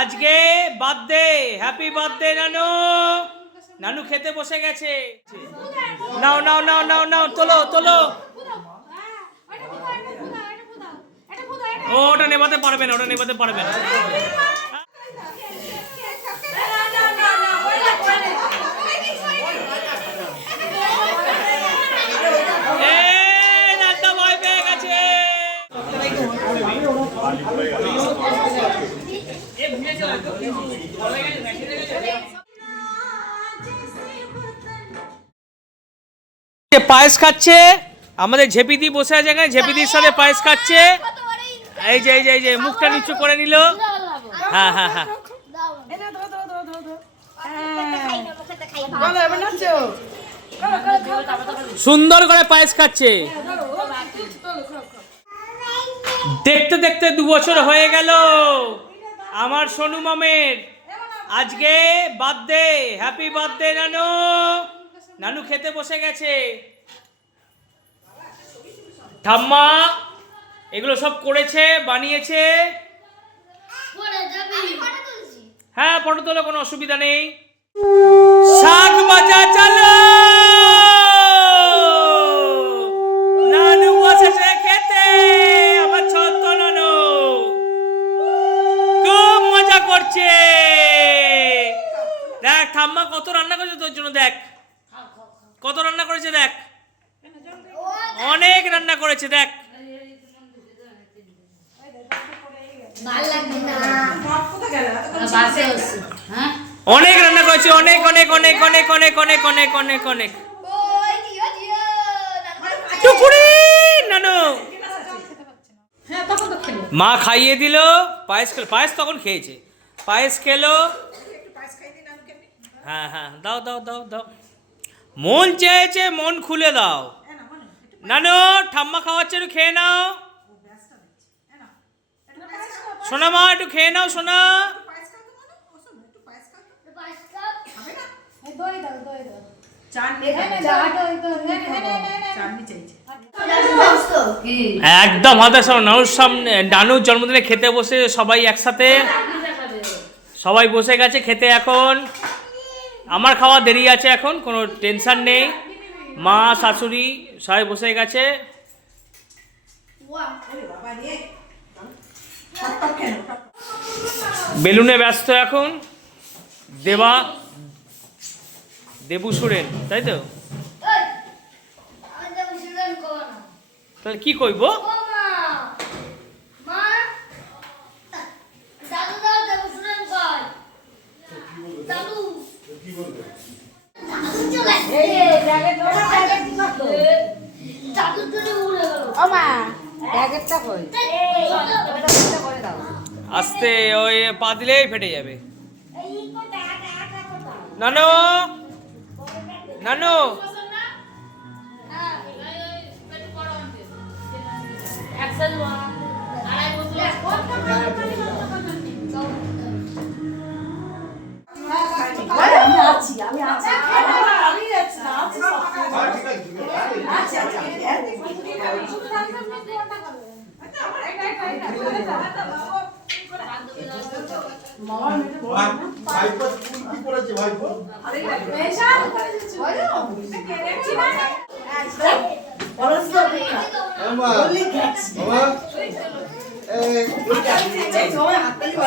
আজকে birthday, happy birthday নানু। নানু খেতে বসে গেছে। নাও নাও নাও নাও নাও, তোলো তোলো। ওটা নেবাতে পারবে না, ওটা নেবাতে পারবে না। ভয় পেয়ে গেছে। পায়েস খাচ্ছে আমাদের ঝেপিদি, বসে আছে এখানে, ঝেপিদির সাথে পায়েস খাচ্ছে। এই যে এই যে এই যে মুখটা নিচু করে নিল। হ্যাঁ হ্যাঁ হ্যাঁ, সুন্দর করে পায়েস খাচ্ছে। দেখতে দেখতে 2 বছর হয়ে গেল আমার সোনু মামের। আজকে বার্থডে, হ্যাপি বার্থডে নানু। নানু খেতে বসে গেছে। ঠাম্মা এগুলো সব করেছে, বানিয়েছে। হ্যাঁ ফটো তোলো, কোনো অসুবিধা নেই। শাক ভাজা চালো, নানু বসেছে খেতে। আমার ছোট্ট নানু খুব মজা করছে। দেখ ঠাম্মা কত রান্না করেছে তোর জন্য, দেখ কত রান্না করেছে, দেখ অনেক রান্না করেছে, দেখ অনেক রান্না করেছে, অনেক অনেক অনেক অনেক অনেক অনেক অনেক অনেক অনেক। নানু মা খাইয়ে দিল, পায়েস খেলো, পায়েস তখন খেয়েছে, পায়েস খেলো। হ্যাঁ হ্যাঁ, দাও দাও দাও দাও, মন চেয়েছে মন খুলে দাও। নানু ঠাম্মা খাওয়াচ্ছে, একটু খেয়ে নাও। সোনা মা একটু খেয়ে নাও সোনা। একদম হাতে নানুর সামনে, নানুর জন্মদিনে খেতে বসে সবাই একসাথে, সবাই বসে গেছে খেতে। এখন আমার খাওয়া দেরি আছে, এখন কোনো টেনশন নেই। মা শাশুড়ি সবাই বসে গেছে। বেলুনে ব্যস্ত এখন দেবু সুরেন, তাই তো? তাহলে কি কইব? আস্তে, ওই পা দিলেই ফেটে যাবে। নানু নানু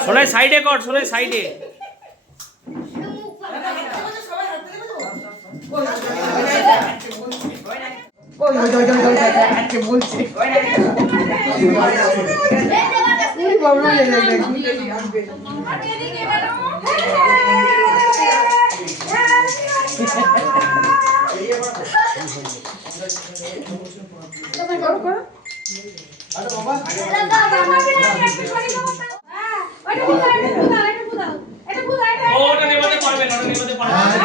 সোনাই সাইডে কর, সোনাই সাইডে। ওটা নেবাতে পারবে না, ওটা নেবাতে পারবে না।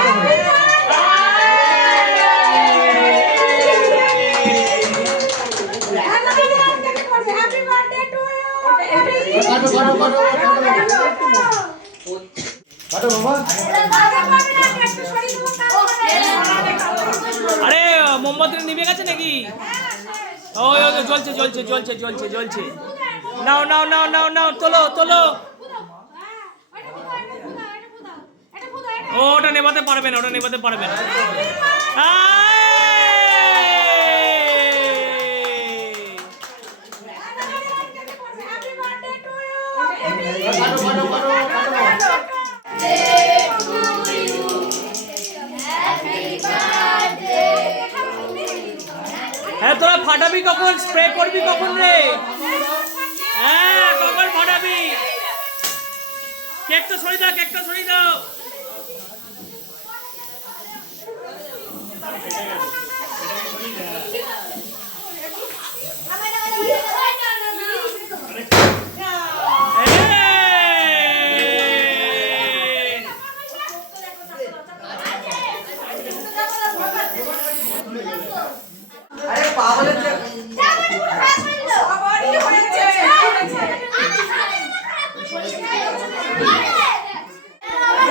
আরে মোমবাতি নিভে গেছে নাকি? ওই জ্বলছে জ্বলছে জ্বলছে জ্বলছে জ্বলছে। নাও নাও নাও নাও নাও, তোলো তোলো। ওটা নেভাতে পারবে না, ওটা নেভাতে পারবে না। হ্যাঁ, তোরা ফাটাবি কখন, স্প্রে করবি কখন রে? হ্যাঁ, কখন ফাটাবি? কেকটা সরিয়ে দাও, কেকটা সরিয়ে দাও।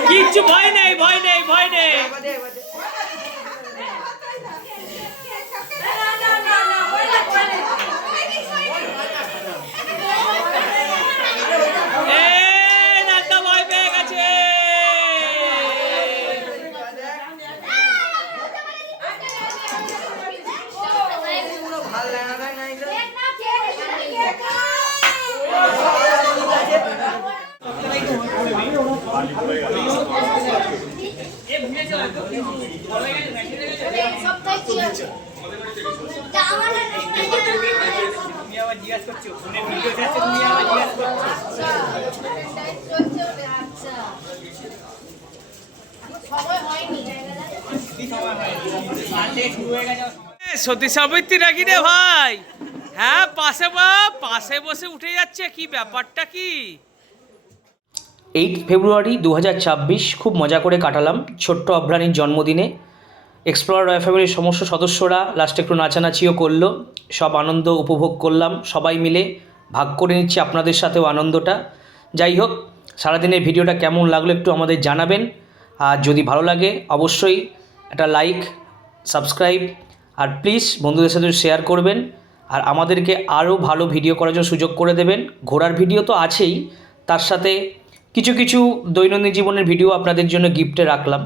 কিচ্ছু ভয় নেই, ভয় নেই, ভয় নেই। ভয় পেয়ে গেছে। সতী সাবিত্রী নাকি রে ভাই? হ্যাঁ, পাশে বসে উঠে যাচ্ছে, কি ব্যাপারটা কি? 8 ফেব্রুয়ারি 2026 খুব মজা করে কাটালাম ছোট্ট অভ্রাণীর জন্মদিনে। এক্সপ্লোরার রয়্যাল ফ্যামিলির সমস্ত সদস্যরা লাস্টে একটু নাচানাচিও করলো, সব আনন্দ উপভোগ করলাম সবাই মিলে, ভাগ করে নিচ্ছি আপনাদের সাথেও আনন্দটা। যাই হোক, সারাদিনের ভিডিওটা কেমন লাগলো একটু আমাদের জানাবেন, আর যদি ভালো লাগে অবশ্যই একটা লাইক, সাবস্ক্রাইব, আর প্লিজ বন্ধুদের সাথে শেয়ার করবেন, আর আমাদেরকে আরও ভালো ভিডিও করার জন্য সুযোগ করে দেবেন। ঘোরার ভিডিও তো আছেই, তার সাথে কিছু কিছু দৈনন্দিন জীবনের ভিডিও আপনাদের জন্য গিফটে রাখলাম।